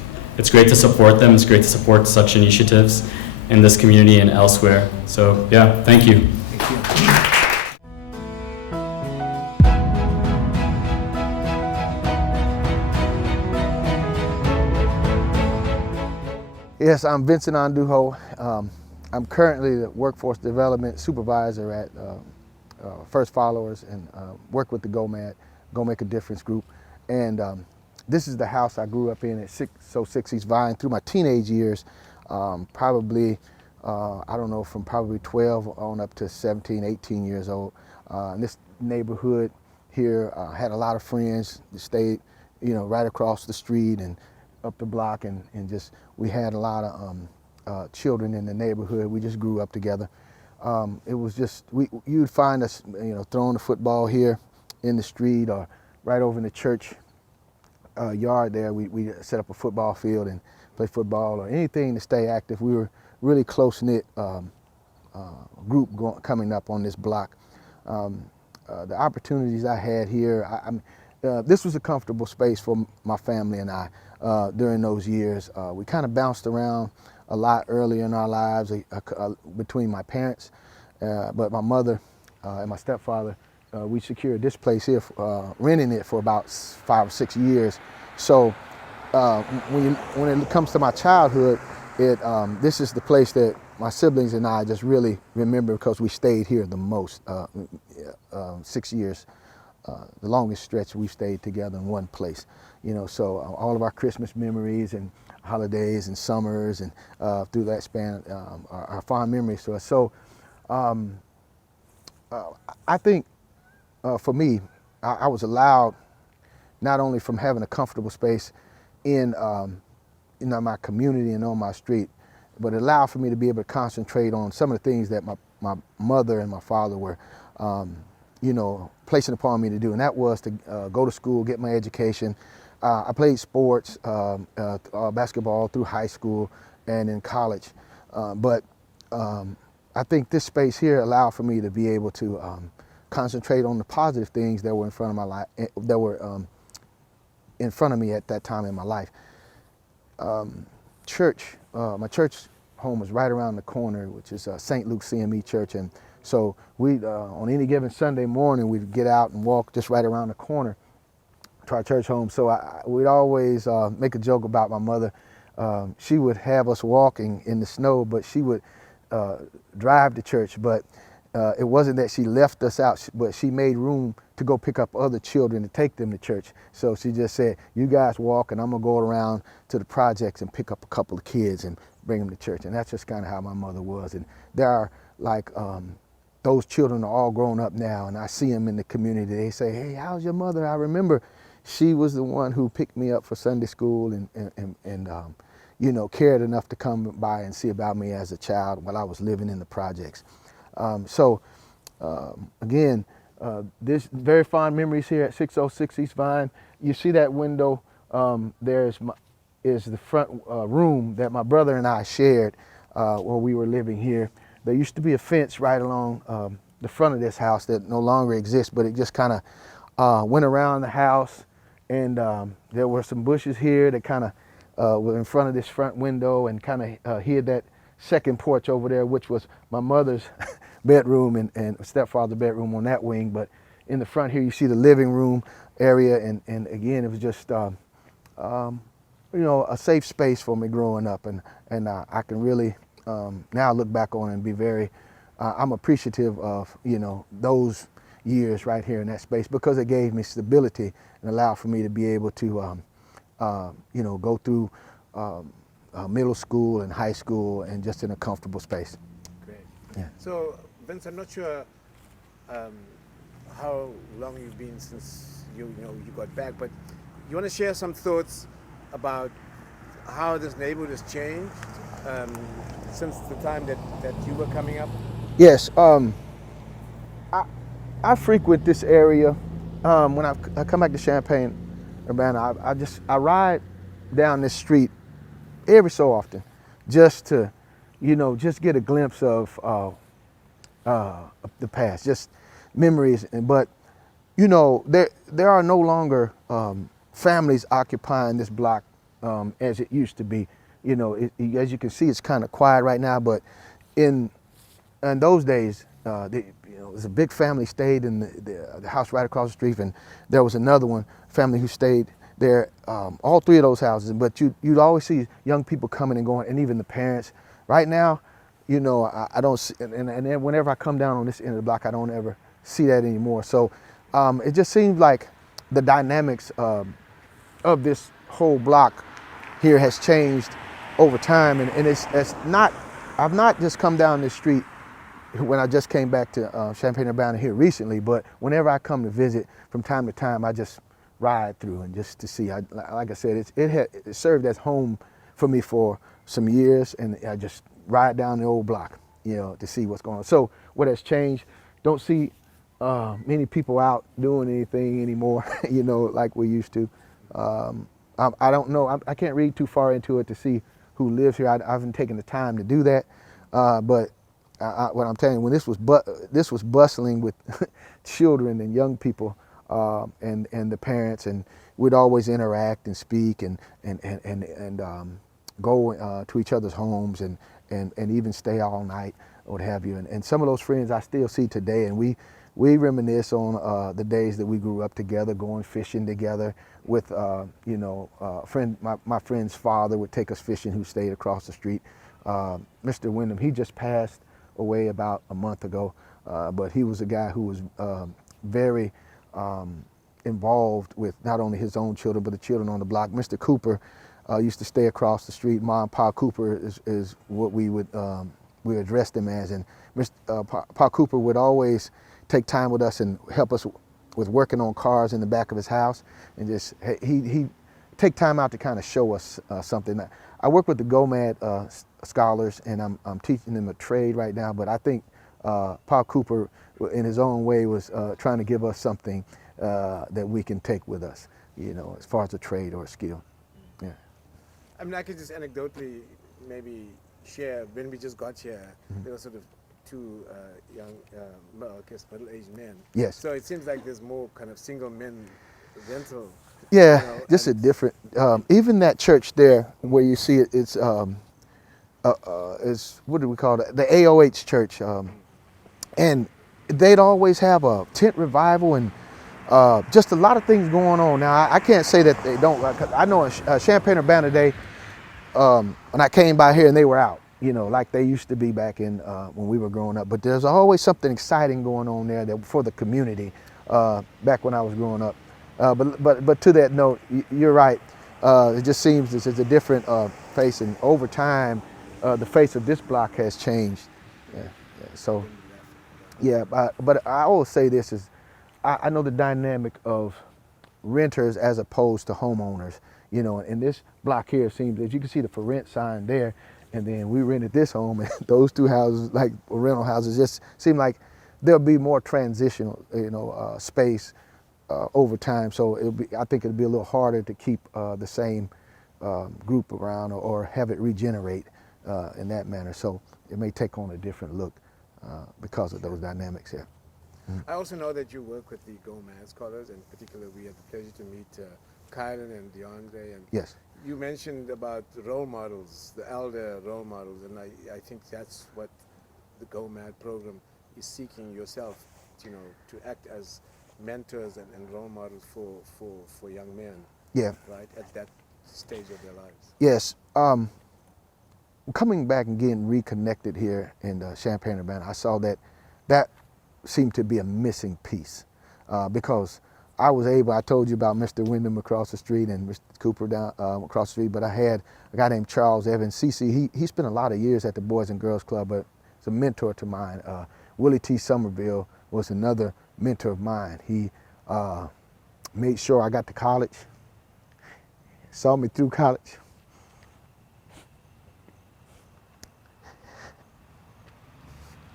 great to support them. It's great to support such initiatives in this community and elsewhere. So yeah, thank you. Thank you. Yes, I'm Vincent Andujo. I'm currently the Workforce Development Supervisor at First Followers and work with the Go Make a Difference group. And this is the house I grew up in at 606 East Vine through my teenage years, probably, from probably 12 on up to 17, 18 years old. In this neighborhood, here. Had a lot of friends that stayed, right across the street and up the block, and just we had a lot of children in the neighborhood. We just grew up together. It was just you'd find us, throwing the football here in the street or right over in the church yard there. We set up a football field and play football or anything to stay active. We were really close knit group coming up on this block. The opportunities I had here, this was a comfortable space for my family and I during those years. We kind of bounced around a lot earlier in our lives between my parents, but my mother and my stepfather, we secured this place here, renting it for about 5 or 6 years. So when it comes to my childhood, this is the place that my siblings and I just really remember because we stayed here the most, 6 years, the longest stretch we stayed together in one place. So all of our Christmas memories and holidays and summers and through that span are fond memories to us. So I think for me, I was allowed not only from having a comfortable space in my community and on my street, but it allowed for me to be able to concentrate on some of the things that my mother and my father were, placing upon me to do, and that was to go to school, get my education. I played sports, basketball through high school and in college, but I think this space here allowed for me to be able to concentrate on the positive things that were in front of my life, that were in front of me at that time in my life. My church home was right around the corner, which is St. Luke's CME Church, and so we, on any given Sunday morning, we'd get out and walk just right around the corner to our church home. So we'd always make a joke about my mother. She would have us walking in the snow, but she would drive to church. But it wasn't that she left us out, but she made room to go pick up other children to take them to church. So she just said, you guys walk and I'm gonna go around to the projects and pick up a couple of kids and bring them to church. And that's just kind of how my mother was. And there are those children are all grown up now, and I see them in the community. They say, hey, how's your mother? I remember she was the one who picked me up for Sunday school and cared enough to come by and see about me as a child while I was living in the projects. Again, this very fond memories here at 606 East Vine. You see that window, is the front room that my brother and I shared while we were living here. There used to be a fence right along the front of this house that no longer exists, but it just kind of went around the house, and there were some bushes here that kind of were in front of this front window and kind of hid that second porch over there, which was my mother's bedroom and stepfather's bedroom on that wing. But in the front here, you see the living room area, and again, it was just a safe space for me growing up, and I can really now look back on it and be very, I'm appreciative of those years right here in that space, because it gave me stability and allowed for me to be able to go through middle school and high school and just in a comfortable space. Great. Yeah. So, Vince, I'm not sure how long you've been since you got back, but you want to share some thoughts about how this neighborhood has changed since the time that you were coming up? Yes, I frequent this area when I come back to Champaign, Urbana. I ride down this street every so often, just to, just get a glimpse of the past, just memories. But there are no longer families occupying this block as it used to be. As you can see, it's kind of quiet right now. But in those days, there was a big family stayed in the house right across the street, and there was another family who stayed there. All three of those houses, but you'd always see young people coming and going, and even the parents. Right now, I don't see, and then whenever I come down on this end of the block, I don't ever see that anymore. So it just seems like the dynamics of this whole block here has changed over time, and it's not. I've not just come down this street when I just came back to Champaign-Urbana here recently, but whenever I come to visit, from time to time, I just ride through and just to see. Like I said, it served as home for me for some years, and I just ride down the old block, to see what's going on. So what has changed? Don't see many people out doing anything anymore, like we used to. I don't know. I can't read too far into it to see who lives here. I haven't taken the time to do that, but what I'm telling you, when this was bustling with children and young people, and the parents, and we'd always interact and speak and go to each other's homes and even stay all night or what have you. And some of those friends I still see today, and we reminisce on the days that we grew up together, going fishing together with, my friend's father would take us fishing, who stayed across the street. Mr. Wyndham, he just passed away about a month ago, but he was a guy who was very involved with not only his own children, but the children on the block. Mr. Cooper used to stay across the street. Ma and Pa Cooper is what we addressed them as. And Mr. Pa Cooper would always take time with us and help us with working on cars in the back of his house. And just, he take time out to kind of show us something. I work with the GOMAD scholars, and I'm teaching them a trade right now, but I think Pa Cooper, in his own way, was trying to give us something that we can take with us, as far as a trade or a skill. Yeah. I mean, I could just anecdotally maybe share, when we just got here, there were sort of two young, I guess middle-aged men. Yes. So it seems like there's more kind of single men rental. Yeah, just a different, even that church there where you see it, it's what do we call it? The AOH church. And they'd always have a tent revival and just a lot of things going on. Now, I can't say that they don't. I know in Champaign-Urbana Day, when I came by here and they were out, like they used to be back in when we were growing up. But there's always something exciting going on there for the community back when I was growing up. But to that note, you're right. It just seems it's a different face, and over time, the face of this block has changed. Yeah. So, yeah. But I always say this is, I know the dynamic of renters as opposed to homeowners. And this block here seems, as you can see the for rent sign there, and then we rented this home, and those two houses, like rental houses, just seem like there'll be more transitional, space over time. So I think it'll be a little harder to keep the same group around or have it regenerate in that manner. So it may take on a different look because of those dynamics here. I also know that you work with the GOMAD scholars, and particularly we had the pleasure to meet Kylan and DeAndre. And yes. You mentioned about role models, the elder role models, and I think that's what the GOMAD program is seeking yourself, to act as mentors and role models for young men. Yeah. Right, at that stage of their lives. Yes. Coming back and getting reconnected here in Champaign-Urbana, I saw that seemed to be a missing piece because I told you about Mr. Wyndham across the street and Mr. Cooper down across the street, but I had a guy named Charles Evans, CC. He spent a lot of years at the Boys and Girls Club, but he's a mentor to mine. Willie T. Somerville was another mentor of mine. He made sure I got to college, saw me through college.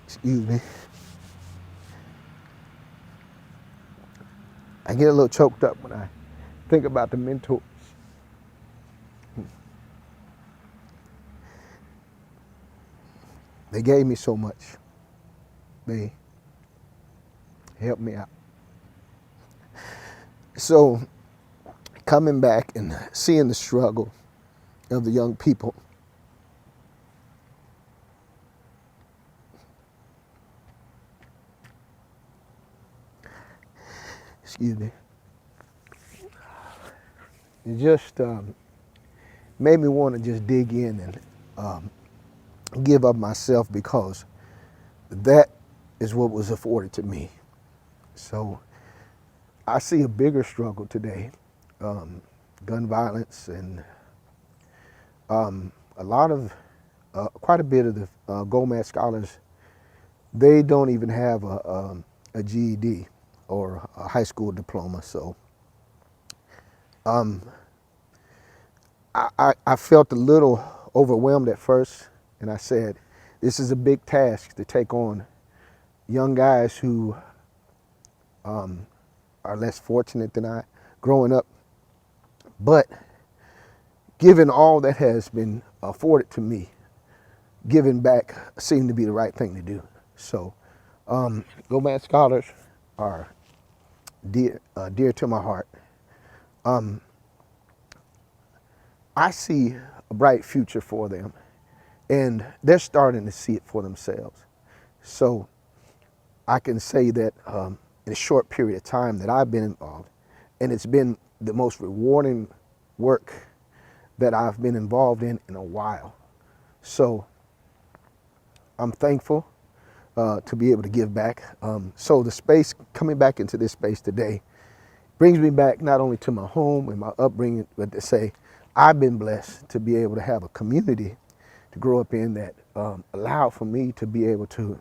Excuse me. I get a little choked up when I think about the mentors. They gave me so much. They helped me out. So coming back and seeing the struggle of the young people, excuse me, it just made me want to just dig in and give up myself, because that is what was afforded to me. So I see a bigger struggle today, gun violence, and quite a bit of the GOMAD scholars they don't even have a GED or a high school diploma. So I felt a little overwhelmed at first, and I said, this is a big task to take on young guys who are less fortunate than I growing up. But given all that has been afforded to me, giving back seemed to be the right thing to do. So Go Mad Scholars are dear to my heart. I see a bright future for them, and they're starting to see it for themselves. So I can say that in a short period of time that I've been involved, and it's been the most rewarding work that I've been involved in a while. So I'm thankful to be able to give back. So the space, coming back into this space today, brings me back not only to my home and my upbringing, but to say I've been blessed to be able to have a community to grow up in that allowed for me to be able to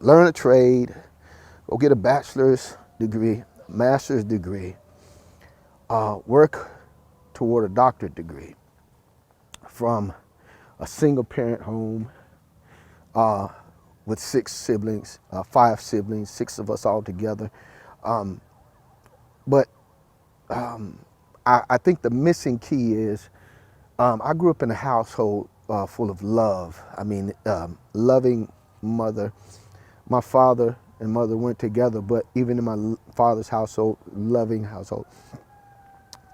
learn a trade, go get a bachelor's degree, master's degree, work toward a doctorate degree from a single parent home with 6 siblings, 5 siblings, 6 of us all together. But I think the missing key is I grew up in a household full of love. I mean, loving mother. My father and mother weren't together, but even in my father's household, loving household.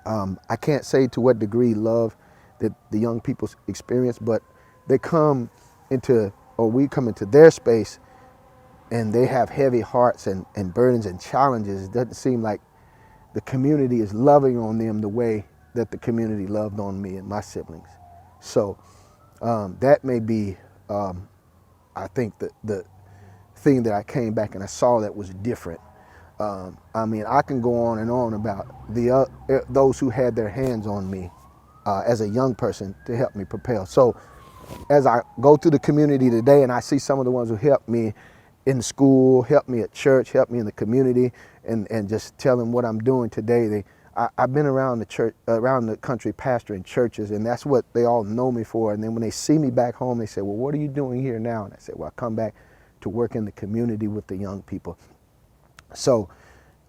I can't say to what degree love that the young people experience, but they come into, or we come into their space, and they have heavy hearts and burdens and challenges. It doesn't seem like the community is loving on them the way that the community loved on me and my siblings. So that may be, I think, the thing that I came back and I saw that was different. I mean, I can go on and on about those who had their hands on me as a young person to help me propel. So as I go through the community today and I see some of the ones who helped me in school, helped me at church, helped me in the community, and just tell them what I'm doing today. I've been around the church, around the country pastoring churches, and that's what they all know me for. And then when they see me back home, they say, well, what are you doing here now? And I say, well, I come back to work in the community with the young people. So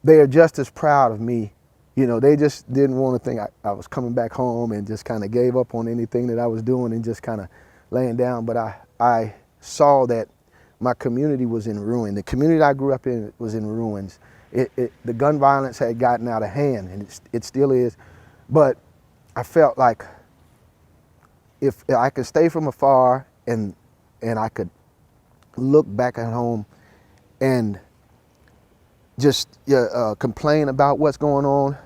they are just as proud of me. You know, they just didn't want to think I was coming back home and just kind of gave up on anything that I was doing and just kind of laying down. But I saw that my community was in ruin. The community I grew up in was in ruins. The gun violence had gotten out of hand, and it still is. But I felt like if I could stay from afar and I could look back at home and just complain about what's going on,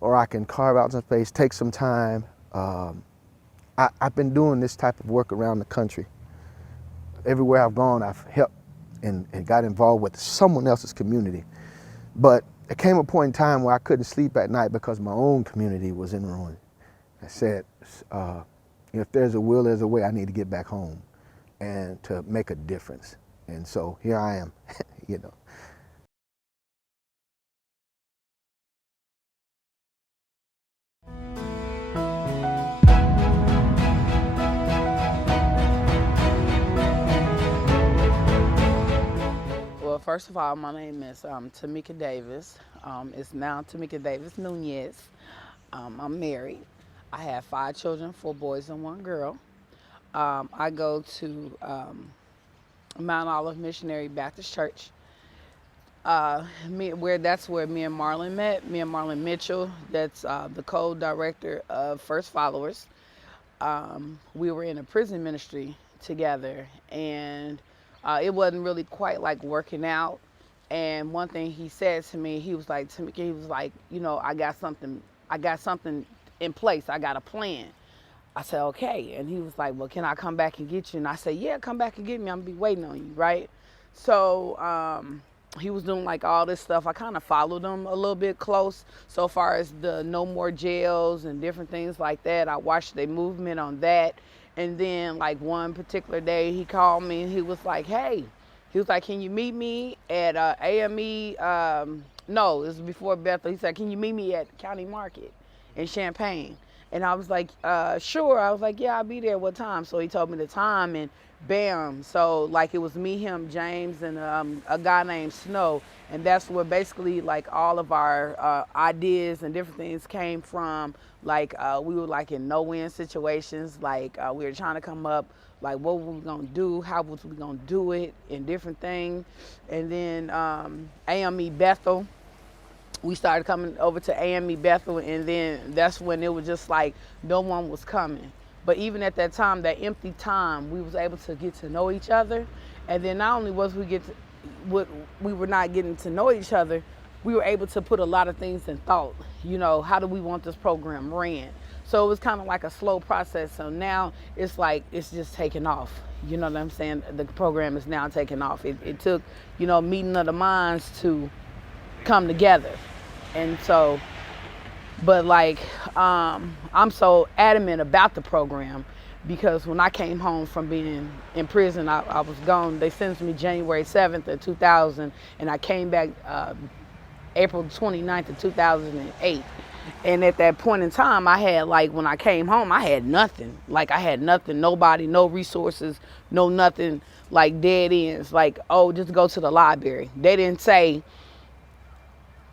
or I can carve out some space, take some time. I've been doing this type of work around the country. Everywhere I've gone, I've helped and got involved with someone else's community. But it came a point in time where I couldn't sleep at night because my own community was in ruin. I said, if there's a will, there's a way. I need to get back home and to make a difference. And so here I am, you know. Well, first of all, my name is Tamika Davis. It's now Tamika Davis Nunez. I'm married. I have 5 children, 4 boys and 1 girl. I go to Mount Olive Missionary Baptist Church. That's where me and Marlon met. Me and Marlon Mitchell, that's the co-director of First Followers. We were in a prison ministry together, and it wasn't really quite like working out. And one thing he said to me, he was like, you know, I got something in place. I got a plan. I said, okay. And he was like, well, can I come back and get you? And I said, yeah, come back and get me. I'm gonna be waiting on you, right? So he was doing like all this stuff. I kind of followed him a little bit close so far as the no more jails and different things like that. I watched the movement on that. And then like one particular day he called me and he was like, hey, he was like, can you meet me at AME? No, this was before Bethel. He said, can you meet me at County Market in Champaign? And I was like, sure. I was like, yeah, I'll be there. What time? So he told me the time, and bam. So like it was me, him, James, and a guy named Snow. And that's where basically like all of our ideas and different things came from. Like we were like in no-win situations. Like we were trying to come up, like what were we gonna do? How was we gonna do it? And different things. And then AME Bethel. We started coming over to AME Bethel, and then that's when it was just like no one was coming. But even at that time, that empty time, we was able to get to know each other. And then not only was we were not getting to know each other, we were able to put a lot of things in thought. You know, how do we want this program ran? So it was kind of like a slow process. So now it's like it's just taking off. You know what I'm saying? The program is now taking off. It took, you know, meeting of the minds to come together. And so, but like, I'm so adamant about the program because when I came home from being in prison, I was gone. They sentenced me January 7th of 2000, and I came back April 29th of 2008. And at that point in time, I had like, when I came home, I had nothing. Like I had nothing, nobody, no resources, no nothing, like dead ends. Like, oh, just go to the library. They didn't say,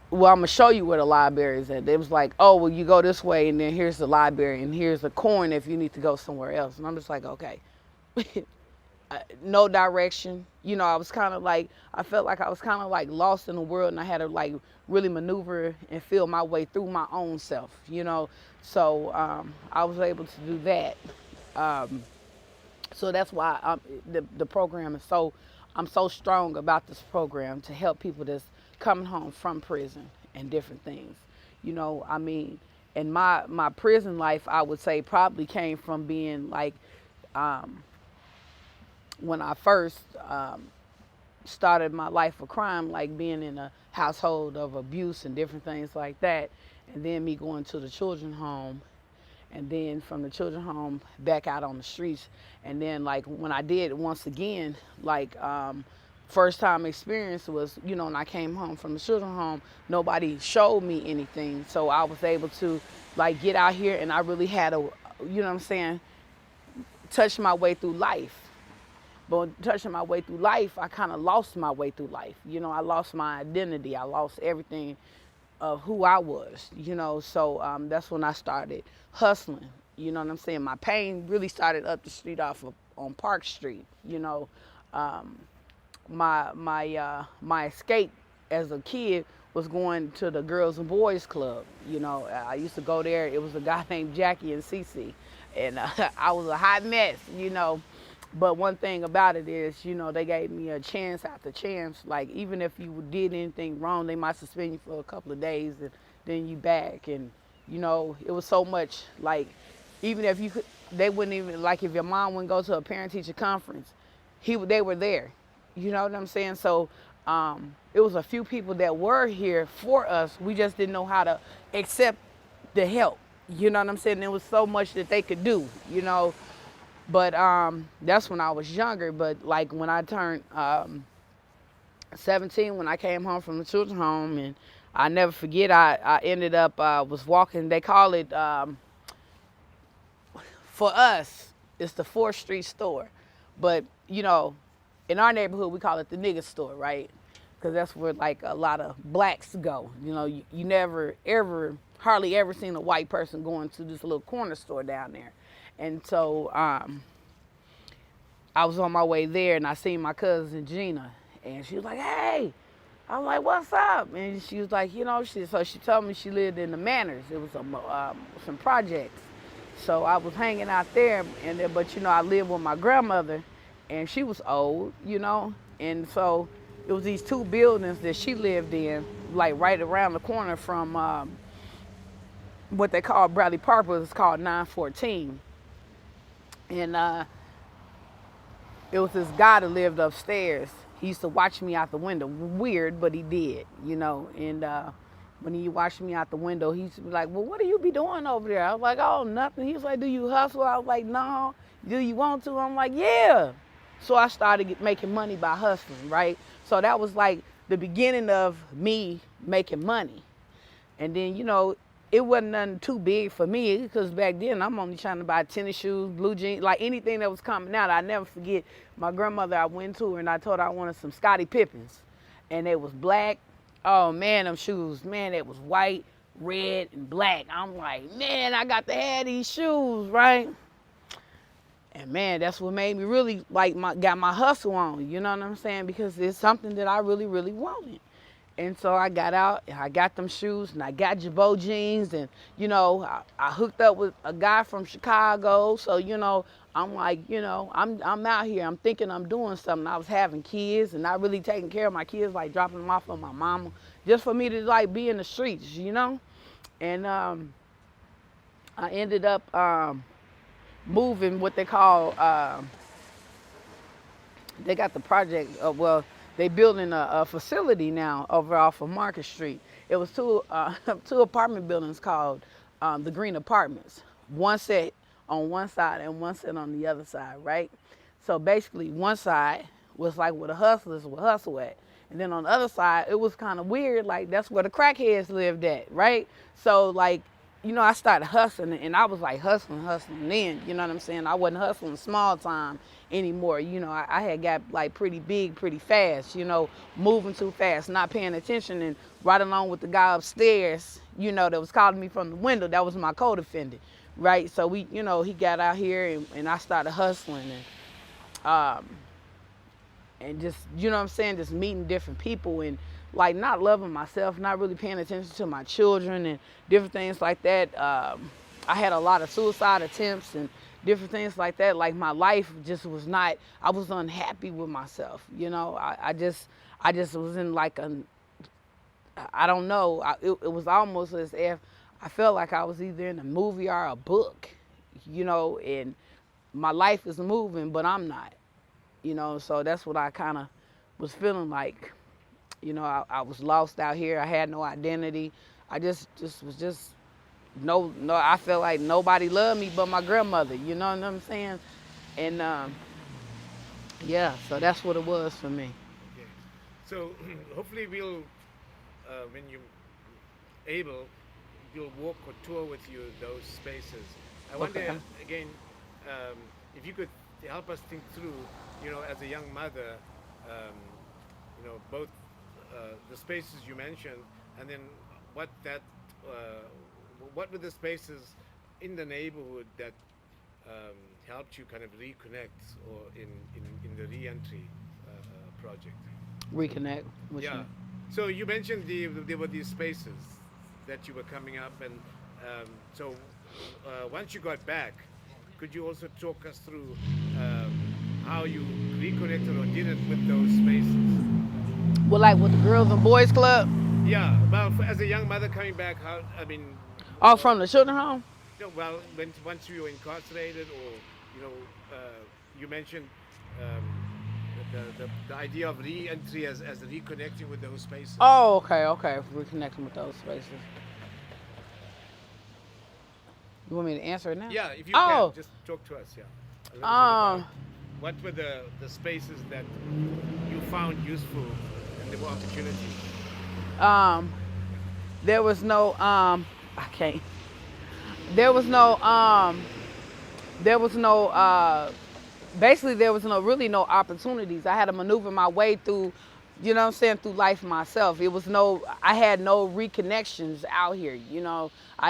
well, I'm gonna show you where the library is at. It was like, oh, well, you go this way, and then here's the library, and here's the corner if you need to go somewhere else. And I'm just like, okay, no direction. You know, I was kind of like, I felt like I was kind of like lost in the world, and I had to like really maneuver and feel my way through my own self. You know, so I was able to do that. So that's why the program is so, I'm so strong about this program to help people that's coming home from prison and different things. You know, I mean, and my prison life, I would say probably came from being like, when I first started my life of crime, like being in a household of abuse and different things like that, and then me going to the children's home, and then from the children's home back out on the streets. And then like when I did once again, like first time experience was, you know, when I came home from the children's home, nobody showed me anything. So I was able to like get out here, and I really had to, you know what I'm saying, touch my way through life. But touching my way through life, I kind of lost my way through life. You know, I lost my identity. I lost everything of who I was, you know. So that's when I started hustling. You know what I'm saying? My pain really started up the street off of, on Park Street, you know. My escape as a kid was going to the Girls and Boys Club. You know, I used to go there. It was a guy named Jackie and Cece, and I was a hot mess, you know. But one thing about it is, you know, they gave me a chance after chance. Like, even if you did anything wrong, they might suspend you for a couple of days, and then you back. And, you know, it was so much, like, even if you could, they wouldn't even, like, if your mom wouldn't go to a parent-teacher conference, they were there. You know what I'm saying? So it was a few people that were here for us. We just didn't know how to accept the help. You know what I'm saying? There was so much that they could do, you know. But that's when I was younger. But like when I turned 17, when I came home from the children's home, and I never forget, I ended up, was walking, they call it, for us, it's the 4th Street store. But, you know, in our neighborhood, we call it the nigga store, right? Because that's where like a lot of blacks go. You know, you never, ever, hardly ever seen a white person going to this little corner store down there. And so I was on my way there, and I seen my cousin Gina, and she was like, hey. I was like, what's up? And she was like, you know, so she told me she lived in the Manors. It was some projects. So I was hanging out there, but, you know, I lived with my grandmother, and she was old, you know. And so it was these 2 buildings that she lived in, like right around the corner from what they call Bradley Park, but it's called 914. And it was this guy that lived upstairs. He used to watch me out the window. Weird, but he did, you know. And when he watched me out the window, he used to be like, well, what do you be doing over there? I was like, oh, nothing. He was like, do you hustle? I was like, no. do you want to? I'm like, yeah. So I started making money by hustling, right? So that was like the beginning of me making money. And then, it wasn't nothing too big for me because back then I'm only trying to buy tennis shoes, blue jeans, like anything that was coming out. I never forget my grandmother, I went to her and I told her I wanted some Scottie Pippins. And they was black. Oh man, them shoes, man, it was white, red, and black. I'm like, man, I got to have these shoes, right? And man, that's what made me really got my hustle on, you know what I'm saying? Because it's something that I really, really wanted. And so I got out and I got them shoes and I got Jabot jeans and, I hooked up with a guy from Chicago. So, I'm like, I'm out here. I'm thinking I'm doing something. I was having kids and not really taking care of my kids, like dropping them off on my mama, just for me to like be in the streets, And I ended up moving what they call, they got the project, they building a facility now over off of Market Street. It was two apartment buildings called the Green Apartments. One set on one side and one set on the other side, right? So basically one side was like where the hustlers would hustle at. And then on the other side, it was kind of weird, like that's where the crackheads lived at, right? So like, I started hustling and I was like hustling then, you know what I'm saying? I wasn't hustling small time anymore. I had got like pretty big, pretty fast, moving too fast, not paying attention, and right along with the guy upstairs, that was calling me from the window, that was my co-defendant, right? So we, he got out here and I started hustling and just, just meeting different people and like not loving myself, not really paying attention to my children and different things like that. I had a lot of suicide attempts and different things like that. Like my life just was not, I was unhappy with myself. I just was in like I don't know. It was almost as if I felt like I was either in a movie or a book, and my life is moving, but I'm not, so that's what I kind of was feeling like. I was lost out here. I had no identity. I just was no, I felt like nobody loved me but my grandmother, you know what I'm saying? And yeah, so that's what it was for me. Okay. So hopefully we'll, when you're able, you'll walk or tour with you those spaces. I wonder, again, if you could help us think through, as a young mother, both the spaces you mentioned, and then what were the spaces in the neighborhood that helped you kind of reconnect or in the re-entry project? Reconnect? Yeah. So you mentioned there were these spaces that you were coming up, and so once you got back, could you also talk us through how you reconnected or did it with those spaces? Well, like with the Girls and Boys Club? Yeah. Well, as a young mother coming back, Oh, from the children's home? Well, once you were incarcerated, or you mentioned the idea of re-entry as reconnecting with those spaces. Oh, okay, reconnecting with those spaces. You want me to answer it now? Yeah, if you can, just talk to us. Yeah. A little bit about what were the spaces that you found useful and there were opportunities? There was no basically there was really no opportunities. I had to maneuver my way through, through life myself. I had no reconnections out here,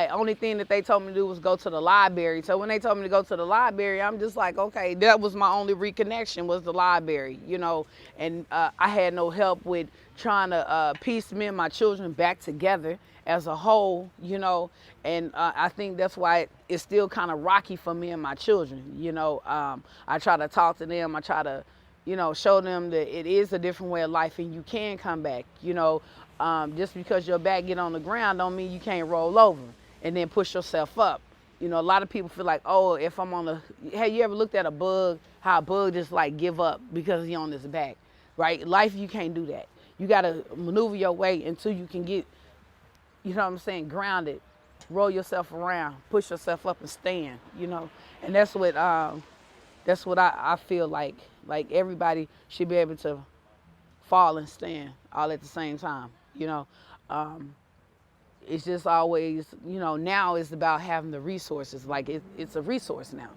only thing that they told me to do was go to the library. So when they told me to go to the library, I'm just like, okay, that was my only reconnection, was the library, and I had no help with trying to piece me and my children back together as a whole, and I think that's why it's still kind of rocky for me and my children. I try to talk to them. I try to, show them that it is a different way of life and you can come back. Just because your back get on the ground don't mean you can't roll over and then push yourself up. A lot of people feel like, oh, if I'm have you ever looked at a bug, how a bug just like give up because he's on his back, right? Life, you can't do that. You got to maneuver your way until you can get, grounded, roll yourself around, push yourself up and stand, and that's what That's what I feel like. Like everybody should be able to fall and stand all at the same time. Um, it's just always, now it's about having the resources. Like it's a resource now.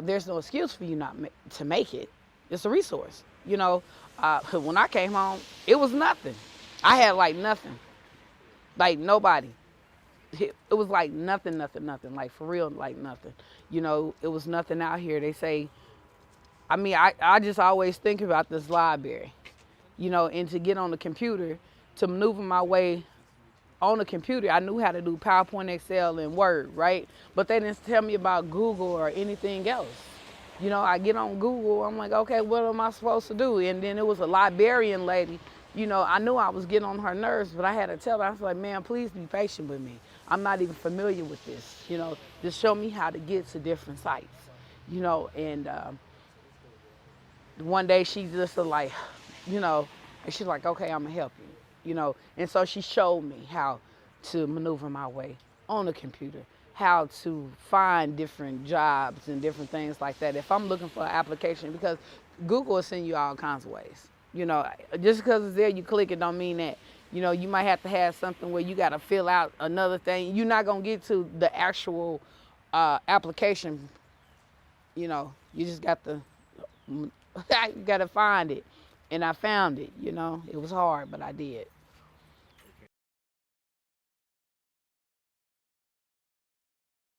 There's no excuse for you not to make it. It's a resource. When I came home, it was nothing. I had like nothing, like nobody. It was like nothing, like for real, like nothing. It was nothing out here. They say, I just always think about this library, and to get on the computer, to maneuver my way on the computer, I knew how to do PowerPoint, Excel, and Word, right? But they didn't tell me about Google or anything else. I get on Google, I'm like, okay, what am I supposed to do? And then it was a librarian lady, I knew I was getting on her nerves, but I had to tell her, I was like, man, please be patient with me. I'm not even familiar with this, just show me how to get to different sites, and one day she just like, and she's like, okay, I'm gonna help you, and so she showed me how to maneuver my way on the computer, how to find different jobs and different things like that. If I'm looking for an application, because Google will send you all kinds of ways, just because it's there, you click it don't mean that, you might have to have something where you got to fill out another thing. You're not gonna get to the actual application, you just got to you got to find it. And I found it, it was hard, but I did.